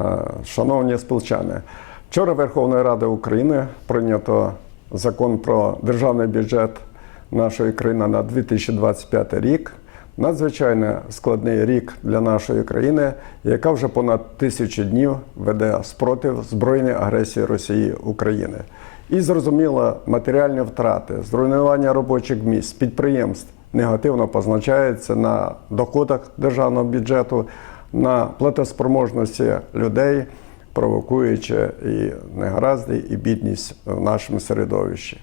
Е, Шановні спілчани, вчора Верховною Радою України прийнято закон про державний бюджет нашої країни на 2025 рік. Надзвичайно складний рік для нашої країни, яка вже понад тисячу днів веде спротив збройної агресії Росії України. І зрозуміло, матеріальні втрати, зруйнування робочих місць, підприємств негативно позначаються на доходах державного бюджету, на платоспроможності людей, провокуючи і негаразди, і бідність в нашому середовищі.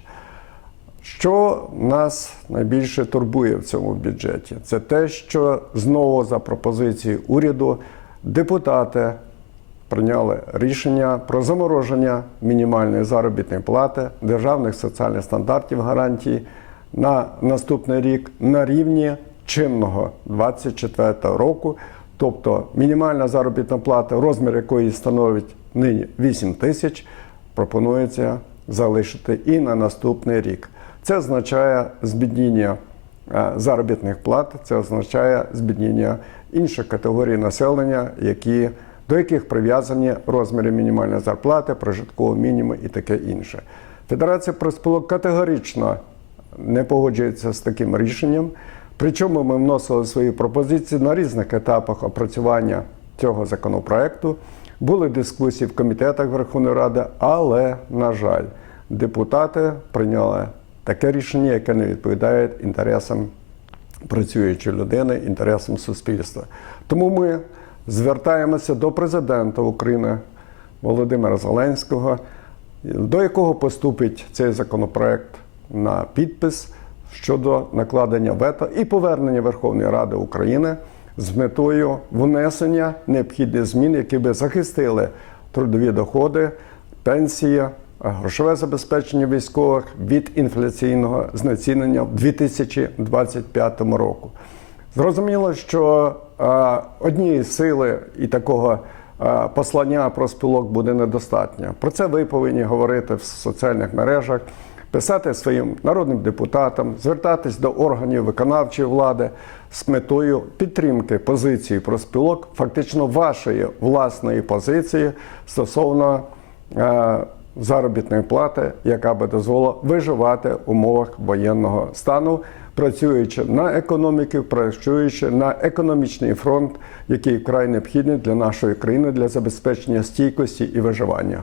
Що нас найбільше турбує в цьому бюджеті? Це те, що знову за пропозицією уряду депутати прийняли рішення про замороження мінімальної заробітної плати, державних соціальних стандартів гарантій на наступний рік на рівні чинного 24 року. Тобто мінімальна заробітна плата, розмір якої становить нині 8 тисяч, пропонується залишити і на наступний рік. Це означає збідніння е, заробітних плат, це означає збідніння інших категорій населення, які, до яких прив'язані розміри мінімальної зарплати, прожиткового мінімуму і таке інше. Федерація профспілок категорично не погоджується з таким рішенням. Причому ми вносили свої пропозиції на різних етапах опрацювання цього законопроекту. Були дискусії в комітетах Верховної Ради, але, на жаль, депутати прийняли таке рішення, яке не відповідає інтересам працюючої людини, інтересам суспільства. Тому ми звертаємося до президента України Володимира Зеленського, до якого поступить цей законопроект на підпис щодо накладення вето і повернення Верховної Ради України з метою внесення необхідних змін, які би захистили трудові доходи, пенсії, грошове забезпечення військових від інфляційного знецінення в 2025 року. Зрозуміло, що е, однієї сили і такого е, послання про спілок буде недостатньо. Про це ви повинні говорити в соціальних мережах, писати своїм народним депутатам, звертатись до органів виконавчої влади з метою підтримки позиції проспілок, фактично вашої власної позиції стосовно е, заробітної плати, яка би дозволила виживати в умовах воєнного стану, працюючи на економіки, працюючи на економічний фронт, який вкрай необхідний для нашої країни для забезпечення стійкості і виживання.